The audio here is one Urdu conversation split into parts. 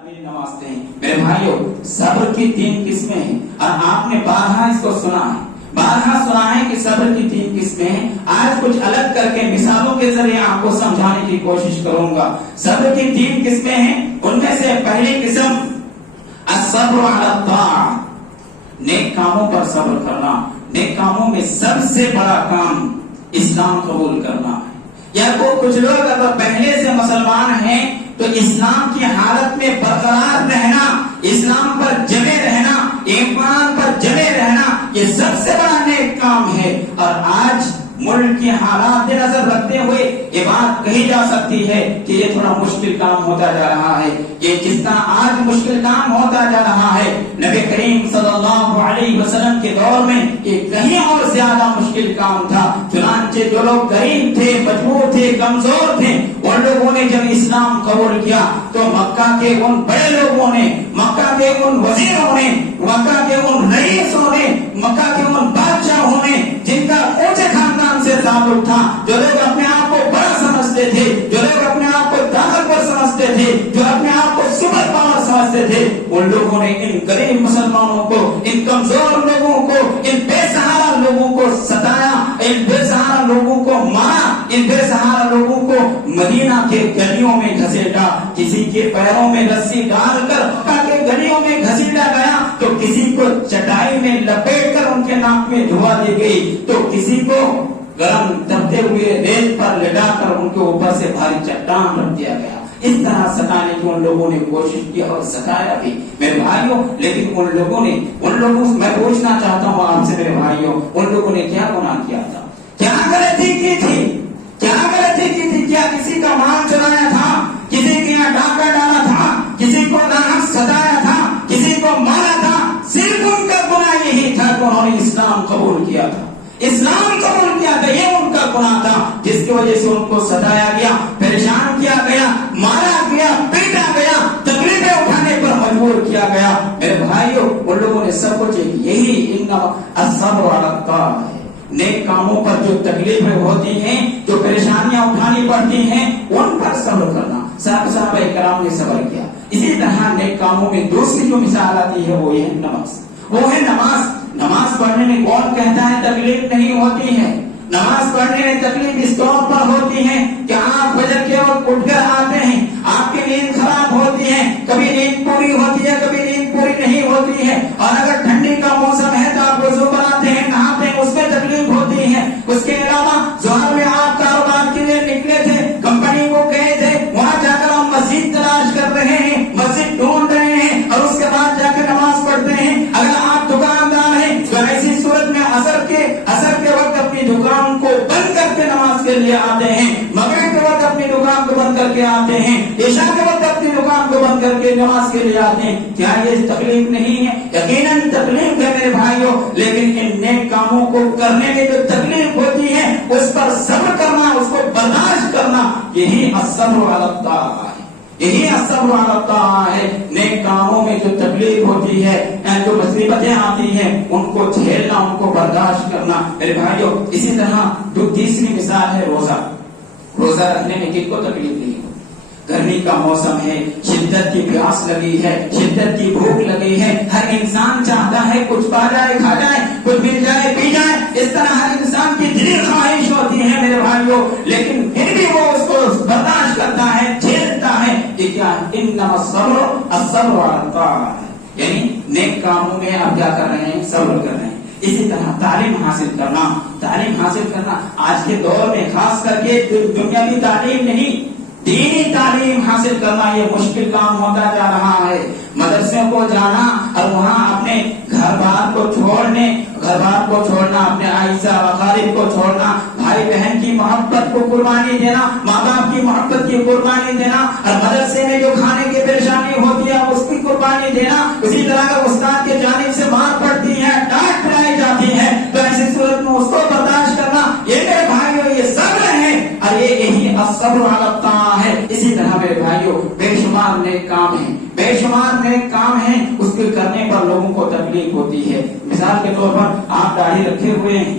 نوازتے ہیں. میرے بھائیوں صبر کی 3 قسمیں ہیں اور آپ نے بارہا اس کو سنا ہے کہ صبر کی 3 قسمیں ہیں. آج کچھ الگ کر کے مثالوں کے ذریعے آپ کو سمجھانے کی کوشش کروں گا. صبر کی 3 قسمیں ہیں. ان میں سے پہلی قسم الصبر علی الطاعہ، نیک کاموں پر صبر کرنا. نیک کاموں میں سب سے بڑا کام اسلام قبول کرنا ہے. یا کچھ لوگ اگر پہلے سے مسلمان ہیں تو اسلام کی حالت میں برقرار رہنا، اسلام پر جمے رہنا، ایمان پر جمے رہنا، یہ سب سے بڑا نیک کام ہے. اور آج ملک کی حالات نظر رکھتے ہوئے یہ بات کہی جا سکتی ہے کہ یہ تھوڑا مشکل کام ہوتا جا رہا ہے. یہ جس طرح آج مشکل کام ہوتا جا رہا ہے، نبی کریم صلی اللہ علیہ وسلم کے دور میں یہ کہیں اور زیادہ مشکل کام تھا. چنانچہ جو لوگ غریب تھے، مجبور تھے، کمزور تھے، ان لوگوں نے جب اسلام قبول کیا تو مکہ کے ان بڑے لوگوں نے، مکہ کے ان وزیروں نے، مکہ کے ان رئیسوں نے، مکہ کے ان بادشاہوں نے جن کا اونچے خاندان سے تعلق تھا، جو لوگ اپنے آپ کو بڑا سمجھتے تھے، جو لوگ اپنے آپ کو طاقتور سمجھتے تھے، جو اپنے آپ کو سپر پاور سمجھتے تھے، ان لوگوں نے ان غریب مسلمانوں کو، ان کمزور لوگوں کو، ان بے سہارا لوگوں کو ستایا، ان بے سہارا لوگوں کو مارا، ان بے سہارا لوگوں کو مدینہ کے گلیوں میں گھسیٹا. کسی کے پیروں میں رسی ڈال کر تاکہ گلیوں میں گھسیٹا گیا، تو کسی کو چٹائی میں لپیٹ کر ان کے ناک میں دھوا دی گئی، تو کسی کو گرم تپتے ہوئے ریت پر لٹا کر ان کے اوپر سے بھاری چٹان رکھ دیا گیا. اس طرح ستانے کی ان لوگوں نے کوشش کی اور ستایا بھی میرے بھائیوں. لیکن ان لوگوں میں پوچھنا چاہتا ہوں آپ سے میرے بھائیوں، ان لوگوں نے کیا گناہ کیا تھا؟ کیا غلطی کی تھی؟ کیا کسی کا مال چرایا تھا؟ کسی کے یہاں ڈاکہ ڈالا تھا؟ کسی کو ناحق ستایا تھا؟ کسی کو مارا تھا؟ صرف ان کا گناہ یہی تھا کہ انہوں نے اسلام قبول کیا تھا. اسلام قبول کیا تھا، یہ ان کا گناہ تھا جس کی وجہ سے ان کو ستایا گیا، پریشان کیا گیا، مارا گیا، پیٹا گیا، تکلیفیں اٹھانے پر مجبور کیا گیا. میرے بھائیوں ان لوگوں نے سب کچھ یہی الصبر علی الطاعہ ہے. نیک کاموں پر جو تکلیفیں ہوتی ہیں، جو پریشانیاں اٹھانی پڑتی ہیں، ان پر صبر کرنا. صحابہ کرام نے صبر کیا. اسی طرح نیک کاموں میں دوسری جو مثال آتی ہے وہ یہ ہے نماز. وہ ہے نماز پڑھنے میں کون کہتا ہے تکلیف نہیں ہوتی ہے؟ نماز پڑھنے میں تکلیف اس طور پر ہوتی ہے کہ آپ فجر کے وقت اٹھ کر آتے ہیں، آپ کی نیند خراب ہوتی ہے، کبھی نیند پوری ہوتی ہے، کبھی نیند پوری نہیں ہوتی ہے. اور اگر ٹھنڈی کا موسم ہے تو آپ وضو بناتے ہیں، نہاتے ہیں، اس میں تکلیف ہوتی ہے. اس کے علاوہ ظہر میں آپ کاروبار کے لیے نکلے تھے، کمپنی کو گئے تھے، وہاں جا کر آپ مسجد تلاش کر رہے ہیں، مسجد ڈھونڈ رہے ہیں، اور اس کے بعد جا کے نماز پڑھتے ہیں. اگر آپ دکاندار ہیں تو ایسی صورت میں عصر کے وقت اپنی دکان کو بند کر کے نماز کے لیے آتے ہیں، مغرب کے وقت اپنی دکان کو بند کر کے آتے ہیں، عشاء کے وقت اپنی دکان کو بند کر کے نماز کے لیے آتے ہیں. کیا یہ تکلیف نہیں ہے؟ یقیناً تکلیف ہے میرے بھائیوں. لیکن ان نیک کاموں کو کرنے میں جو تکلیف ہوتی ہے اس پر صبر کرنا، اس کو برداشت کرنا، یہی الصبر علی الطاعہ ہے. یہی الصبر علی الطاعہ ہے. نیک کاموں میں جو تکلیف ہوتی ہے، جو مصیبتیں آتی ہیں، ان کو جھیلنا، ان کو برداشت کرنا میرے بھائیوں. اسی طرح جو تیسری مثال ہے روزہ رکھنے میں کس کو تکلیف نہیں ہو؟ گرمی کا موسم ہے، شدت کی پیاس لگی ہے، شدت کی بھوک لگی ہے، ہر انسان چاہتا ہے کچھ پا جائے، کھا جائے، کچھ مل جائے، پی جائے. اس طرح ہر انسان کی دلی خواہش ہوتی ہے میرے بھائیوں. لیکن پھر بھی وہ اس کو برداشت کرتا ہے، جھیلتا ہے. یہ کیا ہے؟ انما الصبر علی الطاعہ ہے. یعنی نیک کاموں میں آپ کیا کر رہے ہیں؟ صبر کر رہے ہیں. اسی طرح تعلیم حاصل کرنا آج کے دور میں خاص کر کے دنیاوی تعلیم نہیں، دینی تعلیم حاصل کرنا یہ مشکل کام ہوتا جا رہا ہے. مدرسے کو جانا اور وہاں اپنے گھر بار کو چھوڑنا، اپنے عائشہ وقارب کو چھوڑنا، بھائی بہن کی محبت کو قربانی دینا، ماں باپ کی محبت کی قربانی دینا، اور مدرسے میں جو کھانے کی پریشانی ہوتی ہے اس کی قربانی دینا. اسی طرح اگر استاد کی جانب سے مار پڑتی ہے، ڈانٹ پڑائی جاتی ہے، تو ایسی صورت میں اس کو برداشت کرنا، یہ میرے بھائیوں یہ صبر ہے. اور یہی الصبر علی الطاعہ ہے. اسی طرح میرے بھائیوں بے شمار نیک کام ہیں، اس کے کرنے پر لوگوں کو تکلیف ہوتی ہے. مثال کے طور پر آپ داڑھی رکھے ہوئے ہیں،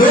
2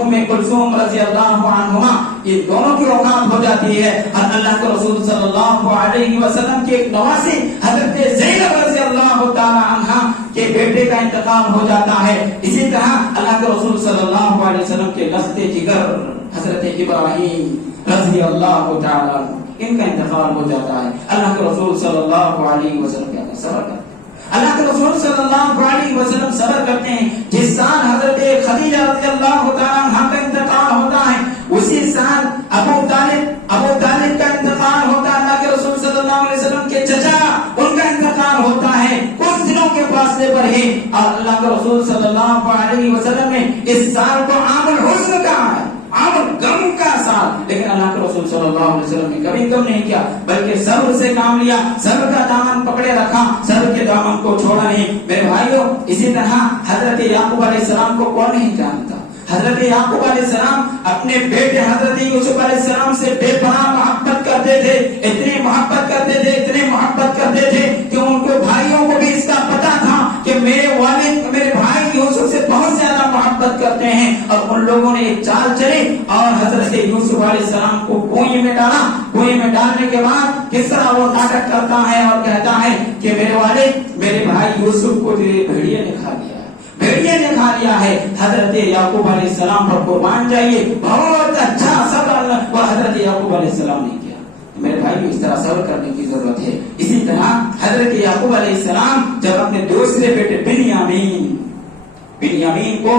ام کلثوم رضی اللہ عنہما یہ دونوں کی وفات ہو جاتی ہے اور اللہ کے رسول صلی اللہ علیہ وسلم کے ایک نواسی حضرت زینب رضی اللہ تعالی عنہا کے بیٹے کا انتقال ہو جاتا ہے. اسی طرح اللہ کے رسول صلی اللہ علیہ وسلم کے لخت جگر حضرت ابراہیم رضی اللہ تعالی عنہ ان کا انتقال ہو جاتا ہے. اللہ کے رسول صلی اللہ علیہ وسلم کیا صبر کرتے ہیں. اللہ کے رسول صلی اللہ علیہ وسلم صبر کرتے ہیں. جس سال حضرت خدیجہ رضی اللہ تعالی عنہا کا انتقال ہوتا ہے اسی سال ابو طالب کا انتقال ہوتا ہے. اللہ کے رسول صلی اللہ علیہ وسلم کے چچا ان کا انتقال ہوتا ہے کچھ دنوں کے فاصلے پر ہی. اور اللہ کے رسول صلی اللہ علیہ وسلم نے اس سال کو عام الحزن کہا ہے, عام غم کا سال. لیکن اللہ کے رسول صلی اللہ علیہ وسلم نے کبھی غم نہیں کیا بلکہ صبر سے کام لیا, صبر کا دامن پکڑے رکھا, صبر کے دامن کو چھوڑا نہیں. میرے بھائیوں اسی طرح حضرت یعقوب علیہ السلام کو کون نہیں جانتا. حضرت یعقوب علیہ السلام اپنے بیٹے حضرت یوسف علیہ السلام سے بے پناہ محبت کرتے تھے, اتنی محبت کرتے تھے, اتنے محبت کرتے تھے کہ ان کو بھائیوں کو بھی اس کا پتا تھا کہ میرے والد میرے بھائی یوسف سے بہت زیادہ محبت کرتے ہیں. اور ان لوگوں نے ایک چال چلی اور حضرت یوسف علیہ السلام کو کنویں میں ڈالا. کنویں میں ڈالنے کے بعد کس طرح وہ ناٹک کرتا ہے اور کہتا ہے کہ میرے والد میرے بھائی یوسف کو بھیڑیے نے کھا لیا, بھیڑیے نے کھا لیا ہے. حضرت یعقوب علیہ السلام پر قربان جائیے, بہت اچھا صبر وہ حضرت یعقوب علیہ السلام نے کیا. میرے بھائی اس طرح صبر کرنے کی ضرورت ہے. اسی طرح حضرت یعقوب علیہ السلام جب اپنے دوسرے بیٹے بنیامین کو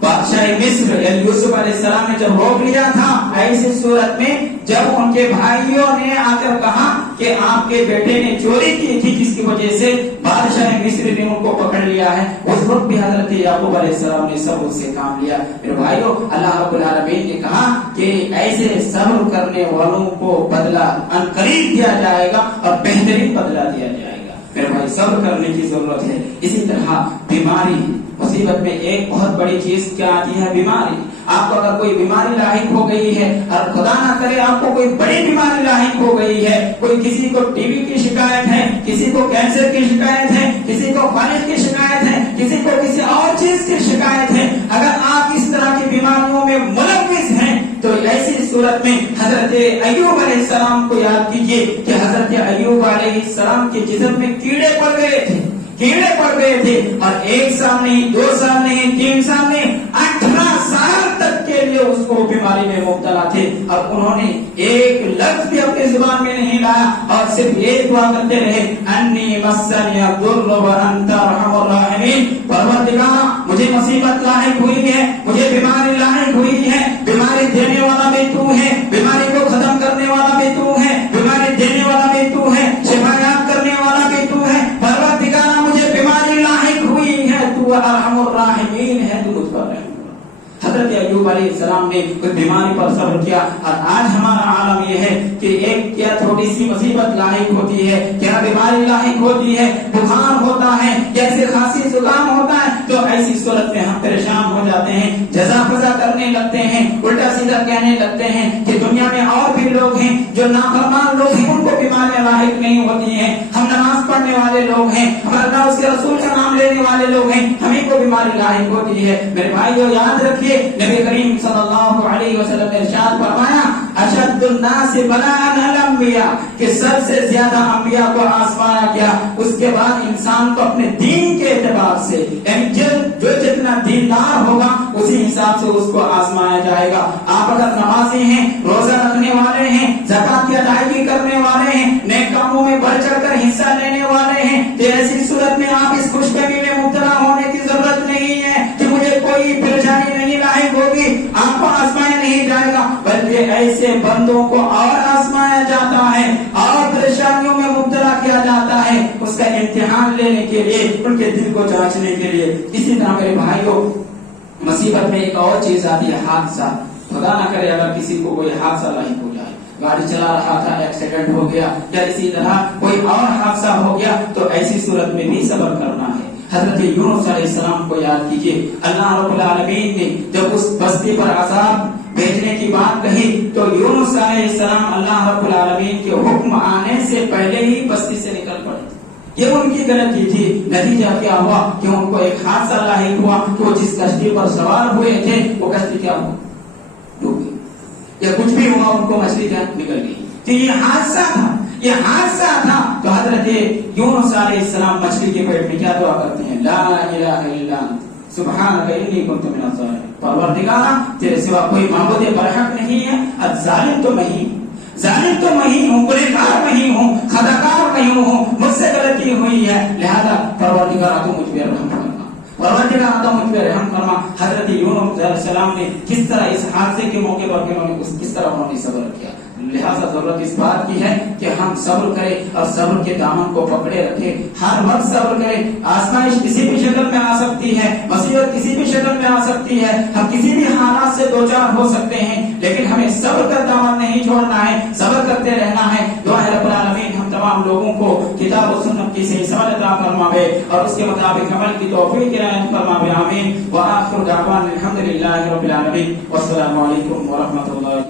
بادشاہ مصر یعنی یوسف علیہ السلام نے جب روک لیا تھا, ایسی صورت میں جب ان کے بھائیوں نے آ کر کہا کہ آپ کے بیٹے نے چوری کی تھی جس کی وجہ سے بادشاہ مصر نے ان کو پکڑ لیا ہے, اس وقت بھی حضرت یعقوب علیہ السلام نے صبر سے کام لیا. میرے بھائیوں اللہ رب العالمین نے کہا کہ ایسے صبر کرنے والوں کو بدلہ عنقریب دیا جائے گا اور بہترین بدلہ دیا جائے گا. میرے بھائی صبر کرنے کی ضرورت ہے. اسی طرح بیماری مصیبت میں ایک بہت بڑی چیز کیا آتی ہے, بیماری. آپ کو اگر کوئی بیماری لاحق ہو گئی ہے اور خدا نہ کرے آپ کو کوئی بڑی بیماری لاحق ہو گئی ہے, کوئی کسی کو ٹی بی کی شکایت ہے, کسی کو کینسر کی شکایت ہے, کسی کو فالج کی شکایت ہے, کسی کو کسی اور چیز کی شکایت ہے, اگر آپ اس طرح کی بیماریوں میں ملوث ہیں تو ایسی صورت میں حضرت ایوب علیہ السلام کو یاد کیجئے کہ حضرت ایوب علیہ السلام کے جسم میں کیڑے پڑ گئے تھے, کیڑے پڑ گئے تھے. اور 1 سال نہیں, 2 سال نہیں, 3 سال نہیں, 18 سال تک کے لیے اس کو بیماری میں مبتلا تھے. اور انہوں نے ایک لفظ بھی اپنی زبان میں نہیں لایا اور صرف ایک دعا کرتے رہے, انی مسنی الضر وانت ارحم الراحمین. پروردگار مجھے مصیبت لاحق ہوئی ہے, مجھے بیماری لاحق ہوئی ہے, بیماری دینے والا بھی تو ہے, بیماری کو ختم کرنے والا بھی تو ہے, بیماری دینے والا بھی تو ہے, شفایاب کرنے والا بھی تو ہے. پروردگار مجھے بیماری لاحق ہوئی ہے, تو ارحم الراحمین ہے, تو مجھ پر رحم. حضرت ایوب علیہ السلام نے کوئی بیماری پر صبر کیا. اور آج ہمارا عالم یہ ہے کہ ایک کیا تھوڑی سی مصیبت لاحق ہوتی ہے, کیا بیماری لاحق ہوتی ہے, بخار ہوتا ہے, جیسے کھانسی زکام ہوتا ہے, تو ایسی صورت میں ہم پریشان ہو جاتے ہیں, جزا فضا کرنے لگتے ہیں, الٹا سیدھا کہنے لگتے ہیں کہ دنیا میں اور بھی لوگ ہیں جو نافرمان لوگ ہیں, ان کو بیماریاں لاحق نہیں ہوتی ہیں. ہم نماز پڑھنے والے لوگ ہیں, ہم اللہ اس کے رسول کا نام لینے والے لوگ ہیں, ہمیں کو بیماری لاحق ہوتی ہے. میرے بھائیو یاد رکھیے نبی کریم صلی اللہ علیہ وسلم نے ارشاد فرمایا, اشد الناس بلاء الانبیاء, کہ سب سے زیادہ انبیاء کو آزمایا گیا, اس کے بعد انسان کو اپنے دین کے اعتبار سے, یعنی جو جتنا دیندار ہوگا اسی حساب سے اس کو آزمایا جائے گا. آپ اگر نمازی ہیں, روزہ رکھنے والے ہیں, زکات کی ادائیگی کرنے والے ہیں, نیک کاموں میں بڑھ چڑھ کر حصہ لینے والے ہیں, تو ایسی صورت میں آپ اس خوشخبری میں مبتلا ہونے کی ضرورت نہیں ہے کہ مجھے کوئی پریشانی نہیں لاحق ہوگی, آپ کو آزمایا نہیں جائے گا, بلکہ ایسے بندوں کو اور آزمایا جاتا ہے اور پریشانیوں میں مبتلا کیا جاتا ہے, اس کا امتحان لینے کے لیے, ان کے دل کو جانچنے کے لیے. اسی طرح میرے بھائیوں مصیبت میں ایک اور چیز آتی ہے, حادثہ. خدا نہ کرے اگر کسی کو کوئی حادثہ لاحق ہو جائے, گاڑی چلا رہا تھا, ایکسیڈنٹ ہو گیا, یا اسی طرح کوئی اور حادثہ ہو گیا, تو ایسی صورت میں بھی صبر کرنا ہے. حضرت یونس علیہ السلام کو یاد کیجئے, اللہ رب العالمین نے جب اس بستی پر عذاب بھیجنے کی بات کہی تو یونس علیہ السلام اللہ رب العالمین کے حکم آنے سے پہلے ہی بستی سے نکل پڑے. یہ ان کی غلطی تھی. نتیجہ کیا ہوا کہ ان کو ایک حادثہ لاحق ہوا کہ وہ جس کشتی پر سوار ہوئے تھے وہ کشتی کیا ہوا؟ ڈوب گئی. یا کچھ بھی ہوا ان کو مچھلی کیا نکل گئی. تو یہ حادثہ تھا، یہ حادثہ تھا. تو حضرت یونس علیہ السلام مچھلی کے پیٹ میں کیا دعا کرتے ہیں؟ لا الہ الا انت سبحانک انی کنت من الظالمین. پروردگارا تیرے سوا کوئی معبود برحق نہیں ہے، الظالم تو میں ہی ہوں، ظالم تو میں ہی ہوں، گنہگار میں ہی ہوں، خطاکار میں ہوں، مجھ سے غلطی ہوئی ہے، لہذا پروردگارا تو مجھ پہ رحم فرما، پروردگارا تو مجھ پہ رحم فرما. حضرت یونس علیہ السلام نے کس طرح اس حادثے کے موقع پر کس طرح انہوں نے صبر کیا. لہذا ضرورت اس بات کی ہے کہ ہم صبر کریں اور صبر کے دامن کو پکڑے رکھیں. ہر وقت صبر کریں. آزمائش کسی بھی شکل میں آ سکتی ہے، مصیبت کسی بھی شکل میں آ سکتی ہے، ہم کسی بھی حالات سے دوچار ہو سکتے ہیں، لیکن ہمیں صبر کا دامن نہیں چھوڑنا ہے، صبر کرتے رہنا ہے. دعا ہے رب العالمین ہم تمام لوگوں کو کتاب و سنت کی صحیح سمجھ عطا فرماوے اور اس کے مطابق عمل کی توفیق عنایت فرماوے. آمین. وآخر دعوانا الحمدللہ رب العالمین. والسلام علیکم ورحمۃ اللہ.